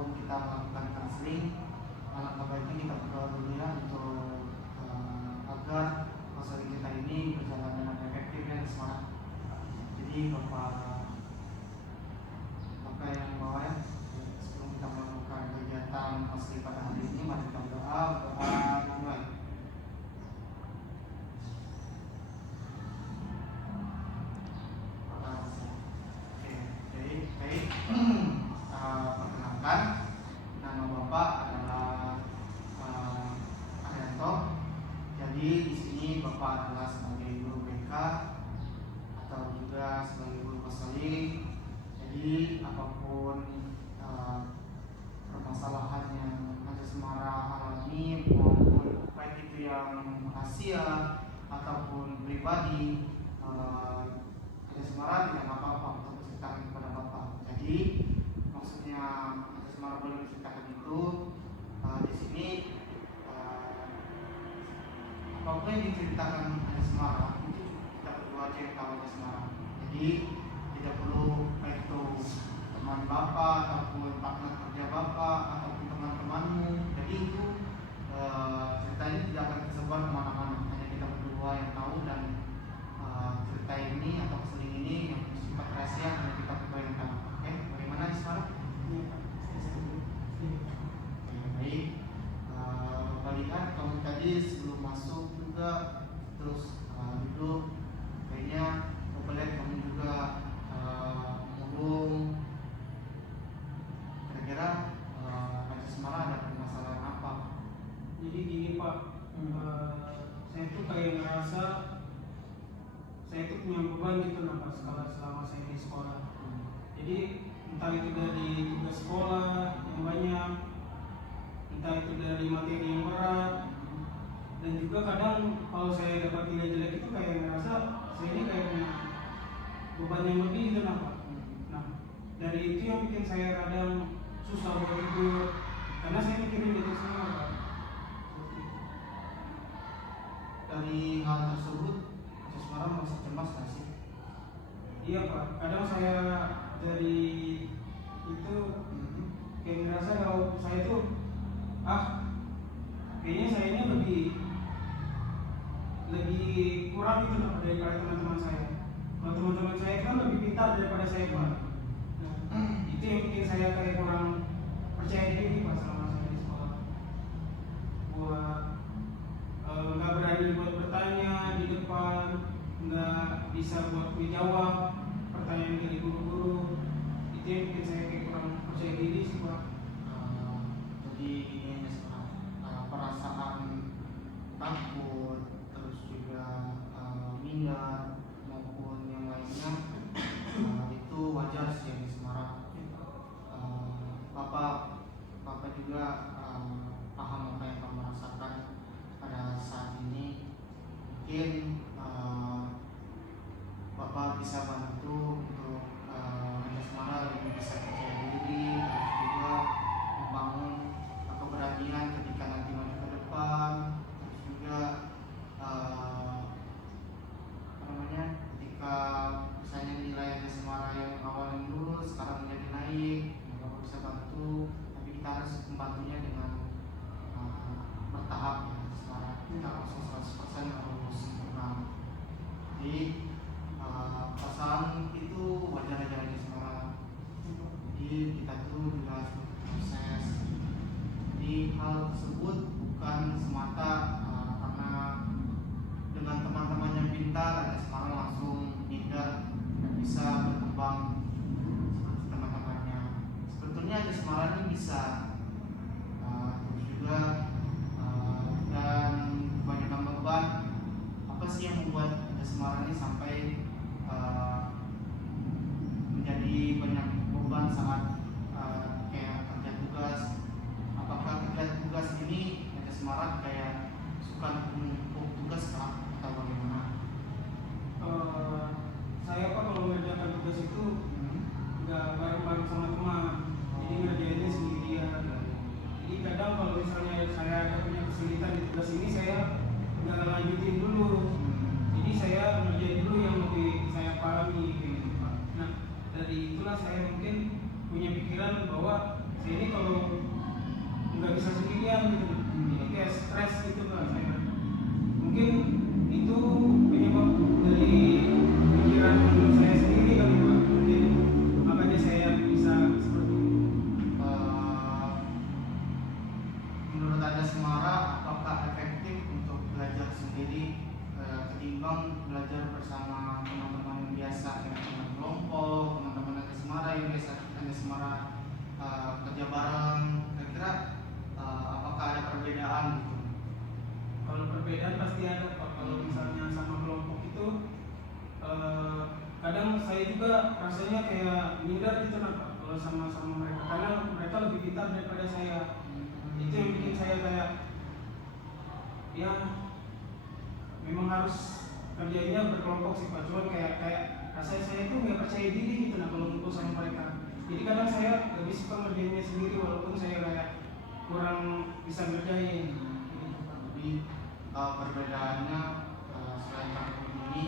sebelum kita melakukan counseling, alangkah baiknya kita berdoa dulu ya untuk agar konseling kita ini berjalan dengan efektif dan semangat. Jadi Bapak yang bawah ya, sebelum kita melakukan kegiatan konseling pada hari ini, mari kita berdoa dimulai. Perkenalkan, nama Bapak adalah Arianto. Jadi di sini Bapak adalah sebagai guru BK atau juga sebagai guru konseling. Jadi apapun permasalahan yang Raja Semara alami, maupun baik itu yang rahasia ataupun pribadi, Raja Semara tidak apa-apa untuk menceritakan kepada Bapak. Jadi maksudnya Raja Semara boleh menceritakan itu di sini apapun yang diceritakan Raja Semara itu kita berdua aja yang tahu Raja Semara. Jadi tidak perlu baik itu teman Bapak ataupun partner kerja Bapak ataupun teman-temanmu. Jadi itu cerita ini tidak akan tersebar kemana-mana, hanya kita berdua yang tahu, dan cerita ini atau konseling ini yang bersifat rahasia hanya kita berdua yang tahu. Oke, bagaimana sekarang? Baik. Bapak lihat kamu tadi sebelum masuk juga terus duduk, kayaknya Bapak lihat kamu juga murung. Kira-kira Raja Semara ada permasalahan apa? Jadi gini Pak, saya tuh kayak ngerasa saya tuh punya beban gitu Pak selama saya di sekolah. Jadi entah itu dari tugas sekolah yang banyak, entah itu dari materi yang berat, dan juga kadang kalau saya dapat nilai jelek itu kayak ngerasa saya ini kayak punya beban yang lebih gitu Pak. Nah, dari itu yang bikin saya kadang susah buat tidur, karena saya mikirin itu semua Pak. Dari hal tersebut Raja Semara merasa cemas gak sih? Iya Pak, kadang saya dari itu kayak ngerasa kalau saya tuh kayaknya saya ini lebih kurang gitu Pak daripada teman-teman saya. Kalau teman-teman saya kan lebih pintar daripada saya Pak. Nah, itu yang bikin saya kayak kurang percaya diri Pak selama saya di sekolah. Buat nggak berani buat bertanya di depan, nggak bisa buat menjawab pertanyaan dari guru-guru. Itu yang bikin saya kayak kurang percaya diri sih Pak. Jadi ini perasaan takut, terus juga minder maupun yang lainnya itu wajar sih yang di Semarang. Bapak juga paham apa yang kamu rasakan pada saat ini. Mungkin Bapak bisa bantu untuk Raja Semara lebih bisa percaya diri, terus juga membangun keberanian ketika nanti maju ke depan, terus juga ketika misalnya nilai Raja Semara yang awalnya lulus sekarang menjadi naik, Bapak bisa bantu, tapi kita harus membantunya dengan bertahap ya. Semara kita langsung 100% harus sempurna. Jadi perasaan itu wajar aja di Semara. Jadi kita tuh juga harus proses. Jadi hal tersebut bukan semata karena dengan teman-teman yang pintar Raja Semara langsung minder dan bisa berkembang seperti teman-temannya. Sebetulnya Raja Semara ini bisa terus juga dan kebanyakan beban. Apa sih yang membuat Raja Semara ini sampai menjadi banyak beban saat kayak kerja tugas? Apakah kerja tugas ini Raja Semara kayak suka menumpuk tugas kah atau bagaimana? Saya Pak kalau mengerjakan tugas itu nggak bareng-bareng sama teman, jadi ngerjainnya sendirian. Jadi kadang kalau misalnya saya ada punya kesulitan di tugas ini, saya nggak lanjutin dulu. Jadi saya ngerjain dulu yang lebih saya pahami gitu Pak. Nah, dari itulah saya mungkin punya pikiran bahwa saya ini kalau stres gitu Pak saya. Mungkin itu penyebab dari pikiran saya sendiri kali Pak. Mungkin makanya saya bisa seperti ini. Menurut Anda Semara, apakah efektif untuk belajar sendiri ketimbang belajar bersama teman-teman yang biasa, kayak teman kelompok, teman-teman Anda Semara yang biasa Anda Semara kerja bareng? Kira-kira apakah ada perbedaan gitu? Kalau perbedaan pasti ada Pak. Kalau misalnya sama kelompok itu kadang saya juga rasanya kayak minder gitu nah Pak. Kalau sama mereka, karena mereka lebih pintar daripada saya. Itu yang bikin saya kayak ya memang harus kerjanya berkelompok sih Pak. Cuman kayak rasanya saya itu nggak percaya diri gitu nah kalau ngumpul sama mereka. Jadi kadang saya lebih suka ngerjainnya sendiri walaupun saya kayak kurang bisa ngerjain. Jadi perbedaannya selain takut ini,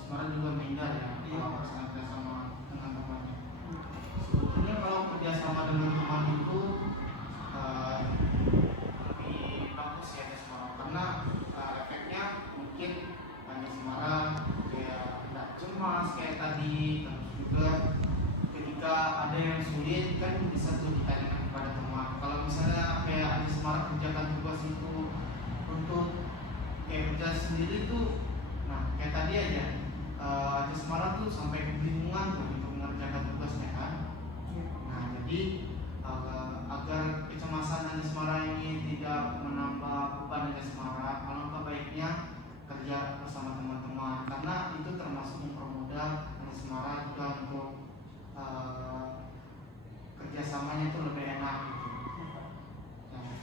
sebenarnya juga minder ya. Iya. Kalau kerja sama dengan teman. Sebetulnya kalau kerja sama dengan teman itu lebih bagus ya Anda Semara, karena efeknya mungkin Anda Semara kayak tidak cemas kayak tadi, terus juga ketika ada yang sulit kan bisa tuh ditanyakan kepada teman. Kalau misalnya kayak Anda Semara kerjakan tugas itu untuk kayak kerja sendiri tuh, nah kayak tadi aja Anda Semara tuh sampai kebingungan tuh untuk mengerjakan tugasnya kan. Nah jadi agar kecemasan Anda Semara ini tidak menambah beban Anda Semara, alangkah baiknya kerja bersama teman-teman, karena itu termasuk mempermudah Anda Semara juga untuk kerjasamanya itu lebih enak gitu. Nah,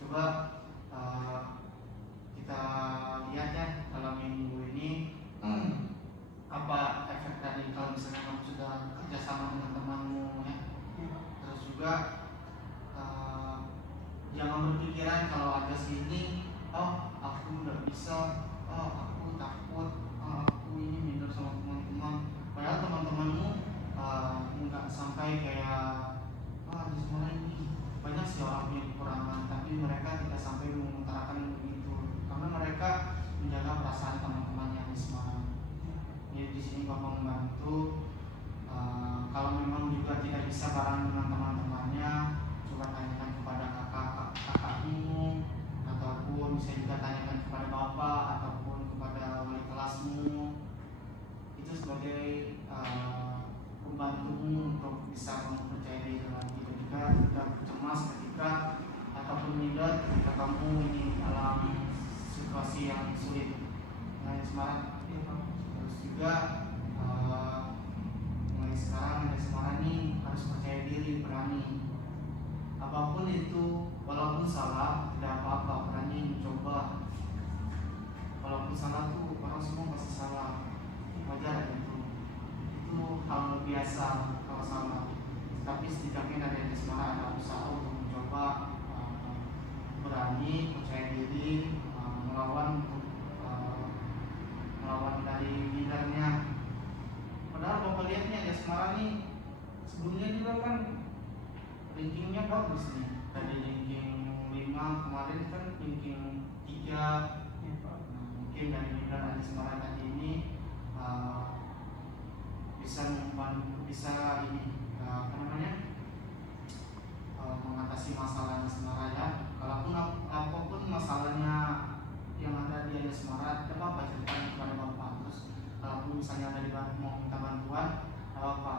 coba kita lihat ya dalam minggu ini apa efek dari kalau misalnya kamu sudah kerjasama dengan temanmu ya. Terus juga jangan berpikiran kalau ada sini, oh aku nggak bisa, oh aku takut, oh aku ini minder sama teman-teman. Padahal teman-temanmu nggak sampai kayak di semua ini banyak sih orang punya kekurangan, tapi mereka tidak sampai mengutarakan begitu karena mereka menjaga perasaan teman-temannya di semua. Jadi di sini Bapak membantu. Kalau memang juga tidak bisa bareng dengan teman-temannya, coba tanyakan kepada kakakmu, ataupun bisa juga tanyakan kepada bapak ataupun kepada wali kelasmu. Itu sebagai pembantumu untuk bisa kamu percaya diri lagi, dan juga tidak cemas ketika ataupun minder ketika kamu ini dalam situasi yang sulit. Nah, semangat. Terus juga mulai sekarang Anda Semara ini harus percaya diri, berani. Apapun itu, walaupun salah tidak apa-apa, berani mencoba. Walaupun salah tuh orang semua pasti salah, wajar itu hal biasa kalau salah. Tapi setidaknya dari Anda Semara ada usaha untuk mencoba, berani, percaya diri, melawan dari leadernya. Padahal Bapak lihat nih Anda Semara nih sebelumnya juga kan rankingnya bagus nih, dari ranking 5 kemarin kan ranking 3. Mungkin dari leader Anda Semara tadi ini bisa ini mengatasi masalah Anda Semara ya. Kalaupun apapun masalahnya yang ada di Anda Semara, tidak apa-apa ceritakan kepada Bapak. Terus kalaupun misalnya ada mau minta bantuan, tidak apa-apa,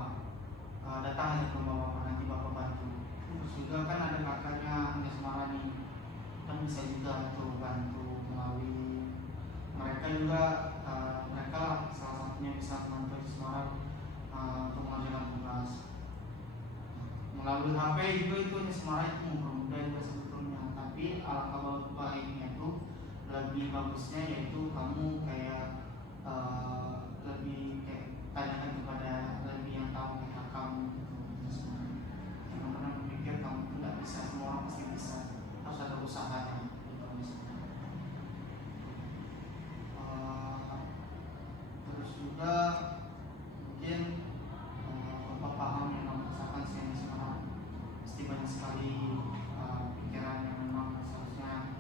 datang aja ke Bapak, nanti Bapak bantu. Terus juga kan ada kakaknya Anda Semara nih, kan bisa juga tuh bantu melalui mereka juga. Mereka salah satunya bisa membantu Anda Semara untuk mengerjakan tugas melalui HP juga. Itu Anda Semara itu mempermudah juga sebetulnya, tapi alangkah baiknya itu lebih bagusnya yaitu kamu kayak lebih kayak tanyakan kepada lebih yang tahu kayak kamu gitu. Jangan pernah berpikir kamu itu tidak bisa, semua orang pasti bisa, harus ada usahanya gitu misalnya. Terus juga mungkin Bapak paham yang merasakan saya sekarang pasti banyak sekali pikiran yang memang seharusnya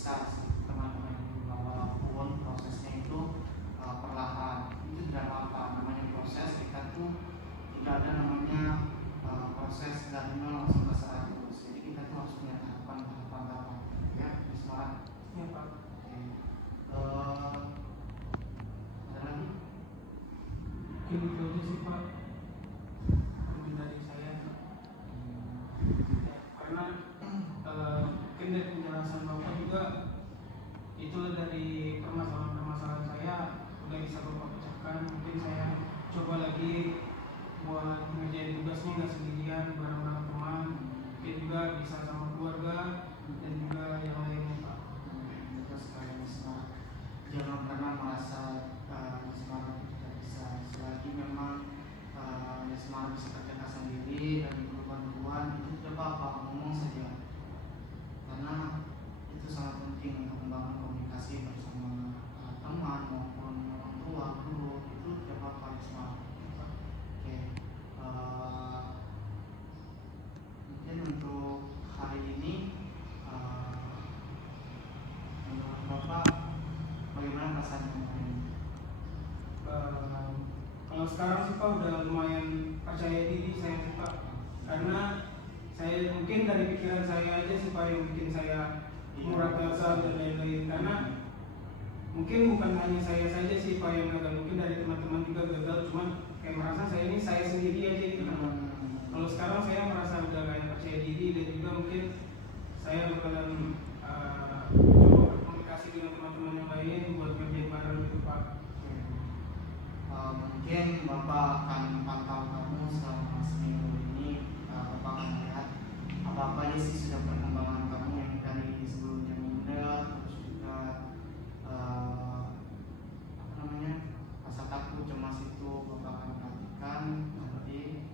bisa sih teman-teman juga, walaupun prosesnya itu perlahan, itu tidak apa-apa. Namanya proses, kita tuh tidak ada namanya proses dari nol langsung ke 100. Jadi kita tuh harus punya tahapan-tahapan ya, Ismail. Ya Pak. Oke. Ada lagi? Mungkin itu aja sih Pak, mungkin dari saya. Ya, karena mungkin dari penjelasan Bapak juga itulah dari permasalahan-permasalahan saya udah bisa Bapak pecahkan. Mungkin saya coba lagi buat ngerjain tugasnya nggak sendirian, bareng-bareng teman, mungkin juga bisa sama keluarga dan juga yang lainnya Pak. Kita sekalian Ismail, jangan pernah merasa Ismail tidak bisa. Selagi memang Ismail bisa kerjakan sendiri dan berbuat-buat, itu tidak apa-apa, ngomong saja. Karena itu sangat penting untuk membangun komunikasi bersama teman maupun orang tua, guru, itu tidak apa-apa Ismail. Oke. Mungkin untuk hari ini menurut Bapak bagaimana perasaannya hari ini? Kalau sekarang sih Pak udah lumayan percaya diri saya sih Pak, karena saya mungkin dari pikiran saya aja sih Pak yang bikin saya merasa dan lain-lain, karena mungkin bukan hanya saya saja sih Pak yang gagal, mungkin dari teman-teman juga gagal, cuman kayak merasa saya sendiri aja gitu kan. Kalau sekarang saya merasa udah kayak percaya diri dan juga mungkin saya bakalan coba berkomunikasi dengan teman-teman yang lain buat kerjain bareng gitu Pak. Mungkin Bapak akan pantau kamu selama seminggu ini. Bapak akan lihat apa-apa aja sih sudah perkembangan kamu yang dari sebelumnya minder, terus juga apa namanya, rasa takut, cemas itu Bapak akan perhatikan nanti.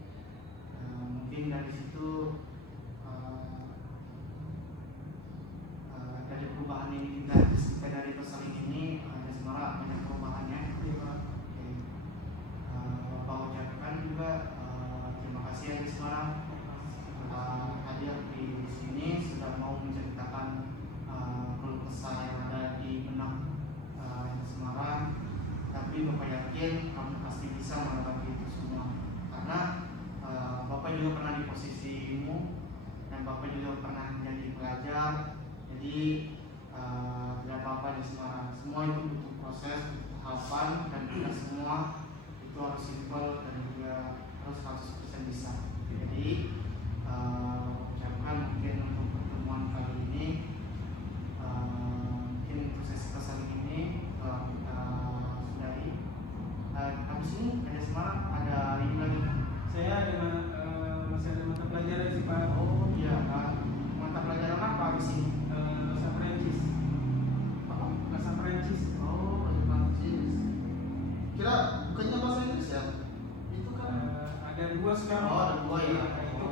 Mungkin dari situ dari perubahan ini kita dari pesaing ini ada semangat banyak perubahannya. Oke. Bapak ucapkan juga terima kasih ya Semarang hadir di sini sudah mau menceritakan keluh kesah yang ada di benak Semarang. Tapi Bapak yakin kamu pasti bisa melewati itu semua karena Bapak juga pernah di posisimu dan Bapak juga pernah menjadi pelajar. Jadi tidak apa-apa di Semarang. Semua itu butuh proses, butuh tahapan, dan tidak semua itu harus simpel dan juga harus 100% bisa. Jadi ucapkan mungkin untuk pertemuan kali ini, mungkin untuk sesi kesaling ini kita sudahi. Habis ini ada Semarang, ada ini lagi. Saya ada masih ada mata pelajaran sih Pak. Oh iya, mata pelajaran apa habis ini? Bahasa Perancis. Apa? Bahasa Perancis. Oh, bahasa Prancis. Kira bukannya bahasa Inggris ya? Itu kan Ada dua sekarang. Oh, ada dua ya. Iya, itu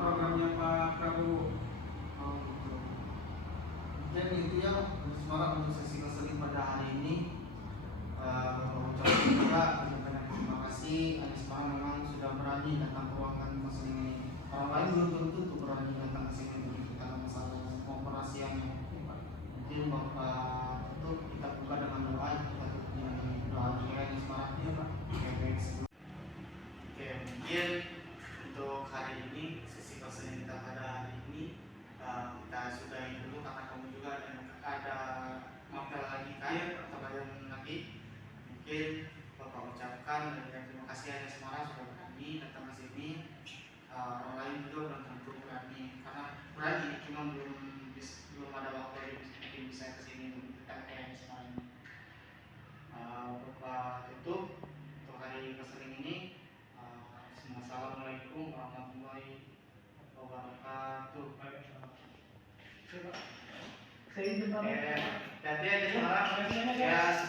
programnya Pak Prabowo. oh gitu. Dan itu ya Semarang untuk sesi keseling pada hari ini. Bapak ucapkan juga banyak terima kasih. Semarang memang sudah berani datang ke ruangan keseling ini. Orang lain belum tentu tuh berani datang ke sini untuk kita masalah pengoperasiannya. Mungkin Bapak tutup, kita buka dengan doa, kita tutup dengan doa juga ya Semarang. Iya Pak. Oke, baik. Oke, mungkin untuk hari ini sesi keseling kita pada hari ini kita sudahi dulu karena kamu juga ada materi lagi kan atau bagian lagi. Mungkin Bapak ucapkan dan terima kasih aja Semarang sudah berani datang ke sini. Orang lain juga belum tentu berani karena berani cuma belum ada waktu yang mungkin bisa ke sini untuk kita kayak Semarang. Bapak tutup untuk hari keseling ini. Assalamualaikum warahmatullahi wabarakatuh. Saya izin Pak. Jadi aja Semarang ya.